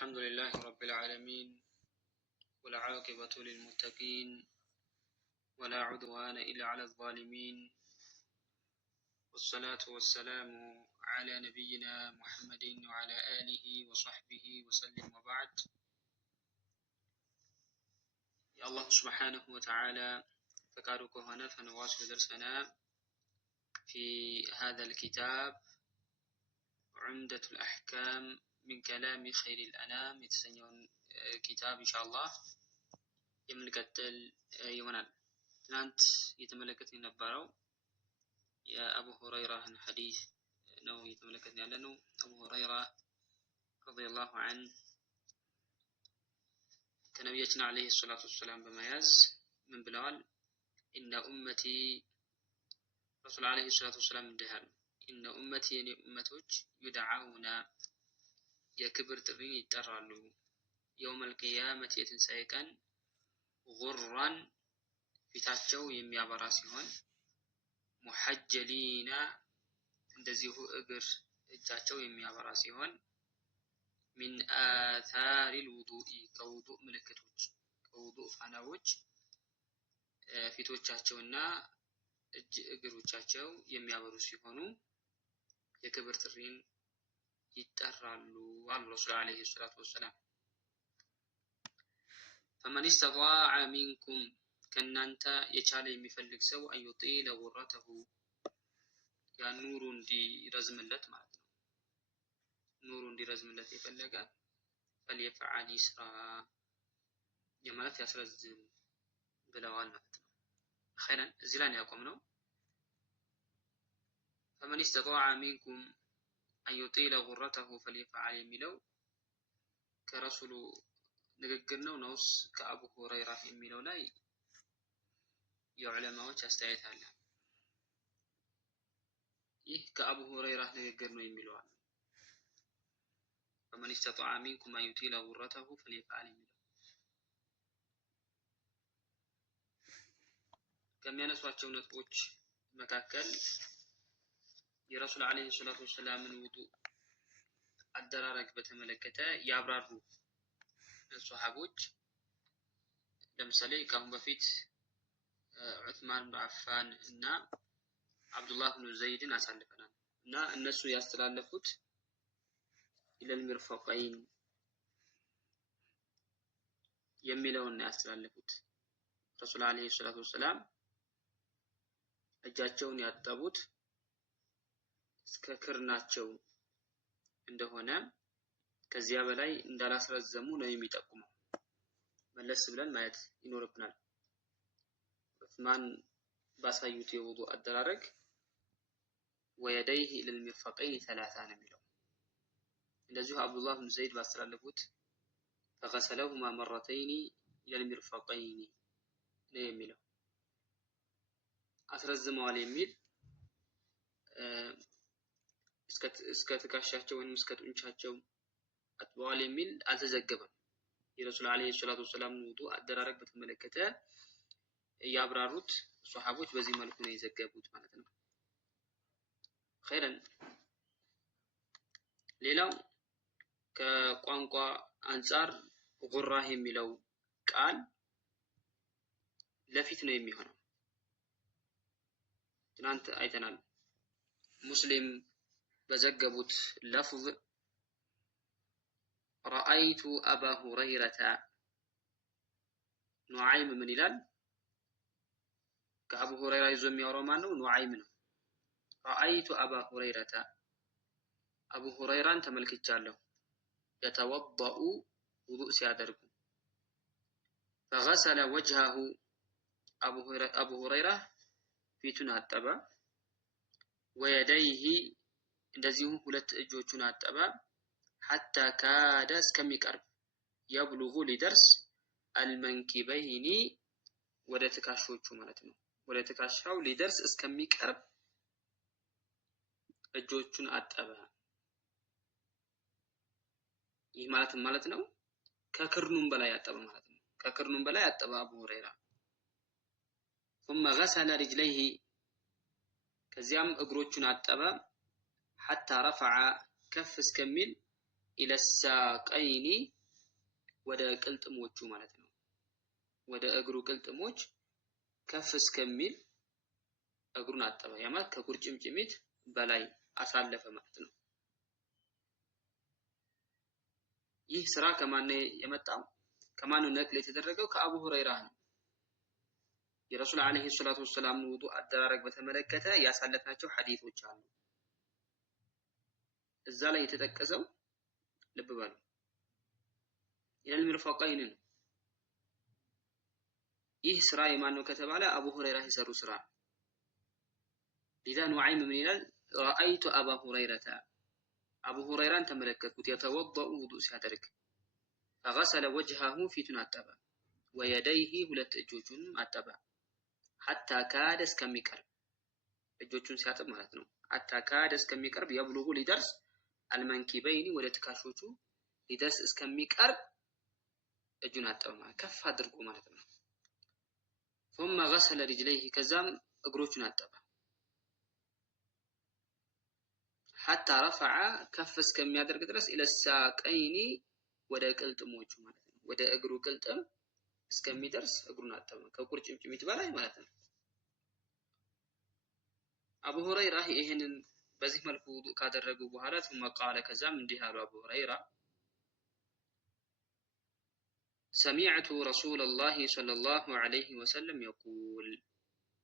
الحمد لله رب العالمين والعاقبة للمتقين ولا عدوان إلا على الظالمين والصلاة والسلام على نبينا محمد وعلى آله وصحبه وسلم وبعد. يا الله سبحانه وتعالى فقالك هنا فنواصل درسنا في هذا الكتاب عمدة الأحكام من كلام خير الأنام يتسنون كتاب إن شاء الله የምንቀጥል ይሆናል። ትናንት የተመለከትን የነበረው የአቡ ሁረይራህን ሐዲስ ነው የተመለከትን ያለነው። አቡ ሁረይራ ረዲየላሁ ዐንሁ ከነቢያችን አለይሂ ሰላቱ ወሰላም በመያዝ ምን ብለዋል? ኢነ ኡመቲ ረሱል አለይሂ ሰላቱ ወሰላም እንዲህ አሉ። ኢነ ኡመቲ የኔ ኡመቶች ዩድዓውና የክብር ጥሪን ይጠራሉ። የውመል ቂያመት የትንሣኤ ቀን ጉራን ፊታቸው የሚያበራ ሲሆን ሙሐጀሊና እንደዚሁ እግር እጃቸው የሚያበራ ሲሆን ሚን አታሪል ውዱኢ ከውዱእ ምልክቶች ከውዱእ ፋናዎች ፊቶቻቸውና እጅ እግሮቻቸው የሚያበሩ ሲሆኑ የክብር ጥሪን ይጠራሉ አሉ ረሱል አለይሂ ሰላቱ ወሰላም። فمن استطاع منكم ከናንተ የቻለ የሚፈልግ ሰው አዩጢለ ጉረተሁ ያ ኑሩ እንዲረዝምለት ማለት ነው። ኑሩ እንዲረዝምለት የፈለገ فليفعل يسرا የማለት ያስረዝም ብለዋል ማለት ነው። خيرا እዚህ ላይ ያቆምነው فمن استطاع منكم አዩጢለ ጉረተሁ فليفعل የሚለው ከረሱሉ ንግግር ነውስ ከአቡ ሁረይራ የሚለው ላይ የዑለማዎች አስተያየት አለ። ይህ ከአቡ ሁረይራ ንግግር ነው የሚለው አለ። فمن استطاع منكم أن يطيل غرته فليفعل የሚለው ከሚያነሷቸው ነጥቦች መካከል የረሱል አለይሂ ሰላቱ ወሰላምን ውዱእ አደራረግ በተመለከተ ያብራሩ ሱሐቦች ለምሳሌ ካሁን በፊት ዑስማን ብን አፋን እና አብዱላህ ብን ዘይድን አሳልፈናል እና እነሱ ያስተላለፉት ኢለል ሚርፈቀይን የሚለውን ያስተላለፉት ረሱል አለይሂ ሰላቱ ወሰላም እጃቸውን ያጠቡት እስከ ክርናቸው እንደሆነ ከዚያ በላይ እንዳላስረዘሙ ነው የሚጠቁመው። መለስ ብለን ማየት ይኖርብናል። ዑስማን ባሳዩት የውዱእ አደራረግ ወየደይህ ኢለል ሚርፈቀይን ሰላሳ ነው የሚለው። እንደዚሁ አብዱላህ ብን ዘይድ ባስተላለፉት ፈገሰለሁማ መረተይኒ ኢለል ሚርፈቀይኒ ነው የሚለው። አስረዝመዋል የሚል እስከ ትከሻቸው ወይም እስከ ጡንቻቸው አጥበዋል የሚል አልተዘገበም። የረሱል አለይሂ ሰላቱ ወሰላም ውዱእ አደራረግ በተመለከተ ያብራሩት ሱሐቦች በዚህ መልኩ ነው የዘገቡት ማለት ነው። خيرا ሌላው ከቋንቋ አንፃር ጉራህ የሚለው ቃል ለፊት ነው የሚሆነው። ትናንት አይተናል። ሙስሊም በዘገቡት ለፍዝ رأيت أبا هريرة نعيم من إلال كأبو هريرة يزمي ورمانه نعيم رأيت أبا هريرة أبو هريرة تملك الجالة يتوضأ وضوء سيادركم فغسل وجهه أبو هريرة في تناتبا ويديه እንደዚሁ ሁለት እጆቹን አጠበ حتى كاد እስከሚቀርብ يبلغ ሊደርስ المنكبين ወደ ትከሻዎቹ ማለት ነው። ወደ ትከሻው ሊደርስ እስከሚቀርብ እጆቹን አጠበ። ይህ ማለት ነው ከክርኑም በላይ አጠበ ማለት ነው። ከክርኑም በላይ አጠበ አቡ ሁረይራ። ثم غسل رجليه ከዚያም እግሮቹን አጠበ حتى رفع ከፍ እስከሚል ኢለ ሳቀይኒ ወደ ቅልጥሞቹ ማለት ነው ወደ እግሩ ቅልጥሞች ከፍ እስከሚል እግሩን አጠበ ያማት ከቁርጭምጭሚት በላይ አሳለፈ ማለት ነው ይህ ስራ ከማን የመጣው ከማን ነቅል የተደረገው ከአቡ ሁረይራ ነው የረሱል አለይሂ ሰላቱ ወሰለም ውዱእ አደራረግ በተመለከተ ያሳለፋቸው ሐዲሶች አሉ እዛ ላይ የተጠቀሰው ልብ በሉ ኢለል ሚርፈቀይን ይህ ስራ የማን ነው ከተባለ አቡ ሁረይራ የሰሩ ስራ لذا نعيم من ይላል رأيت أبا هريرة أبو هريرة ተመለከትኩት يتوضأ ውዱእ ሲያደርግ فغسل وجهه ፊቱን አጠበ ويديه ሁለት እጆቹን አጠበ حتى كاد እስከሚቀርብ እጆቹን ሲያጥብ ማለት ነው حتى كاد እስከሚቀርብ يبلغ ሊደርስ المنكبين ወደ ትካሾቹ ሊደርስ እስከሚቀርብ እጁን አጠበ ማለት ከፍ አድርጎ ማለት ነው ثم غسل رجليه ከዛም እግሮቹን አጠበ حتى رفع ከፍ እስከሚያደርግ ድረስ الى الساقين ወደ ቅልጥሞቹ ማለት ነው ወደ እግሩ ቅልጥም እስከሚደርስ እግሩን አጠበ ከቁርጭምጭሚት በላይ ማለት ነው አቡ ሁረይራ ይሄንን በዚህ መልኩ ውዱእ ካደረጉ በኋላ ثم قال ከዛም እንዲህ አሉ አቡ ሁረይራ سمعت رسول الله صلى الله عليه وسلم يقول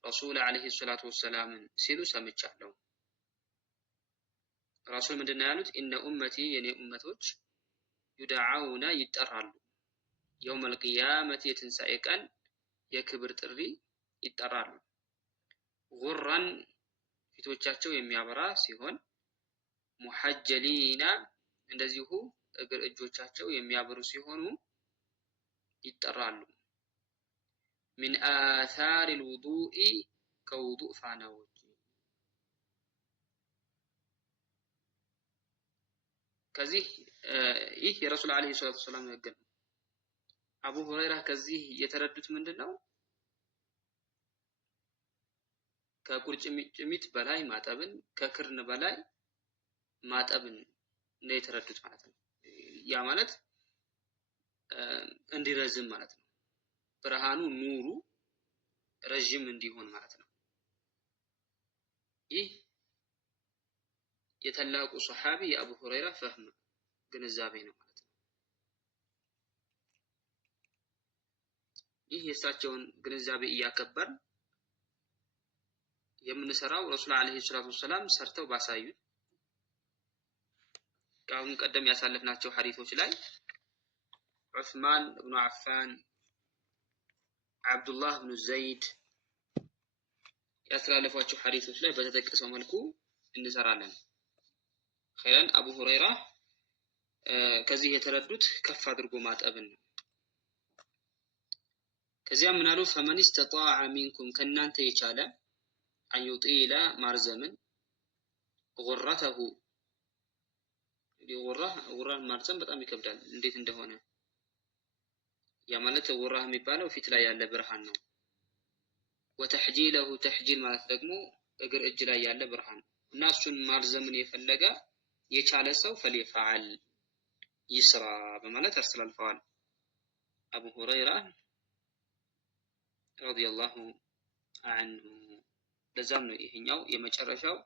رسول عليه الصلاة والسلام ሲሉ ሰምቻለሁ رسول ምንድነው ያሉት ان امتي የኔ ኡመቶች يدعون ይጠራሉ يوم القيامة የትንሳኤ ቀን የክብር ጥሪ ይጠራሉ غرا ፊቶቻቸው የሚያበራ ሲሆን ሙሐጀሊና እንደዚሁ እግር እጆቻቸው የሚያበሩ ሲሆኑ ይጠራሉ من آثار الوضوء كوضوء ፋናዎች ከዚህ ይህ የረሱል አለይሂ ሰላቱ ወሰለም ነገር አቡ ሁረይራ ከዚህ የተረዱት ምንድነው ከቁርጭምጭሚት በላይ ማጠብን ከክርን በላይ ማጠብን ነው የተረዱት ማለት ነው ያ ማለት እንዲረዝም ማለት ነው ብርሃኑ ኑሩ ረጅም እንዲሆን ማለት ነው ይህ የተላቁ ሱሐቢ የአቡ ሁረይራ ፈህም ግንዛቤ ነው ማለት ነው ይህ የሳቸውን ግንዛቤ እያከበር የምንሰራው ረሱል አለይሂ ሰላቱ ወሰለም ሰርተው ባሳዩ ካሁን ቀደም ያሳለፍናቸው ሐዲሶች ላይ ዑስማን ኢብኑ አፋን አብዱላህ ኢብኑ ዘይድ ያስተላለፏቸው ሐዲሶች ላይ በተጠቀሰው መልኩ እንሰራለን ኸይራን አቡ ሁረይራ ከዚህ የተረዱት ከፍ አድርጎ ማጠብን ከዚያም ምናሉ فمن استطاع منكم ከናንተ የቻለ أن يطيل ማርዘምን غرته ጉራን ማርዘም በጣም ይከብዳል እንዴት እንደሆነ ያ ማለት ጉራ የሚባለው ፊት ላይ ያለ ብርሃን ነው وتحجيله تحجيل ማለት ደግሞ እግር እጅ ላይ ያለ ብርሃን እና እሱን ማርዘምን የፈለገ የቻለ ሰው فليفعل ይስራ በማለት አስተላልፈዋል አቡ ሁረይራ رضي الله عنه ለዛም ነው ይሄኛው የመጨረሻው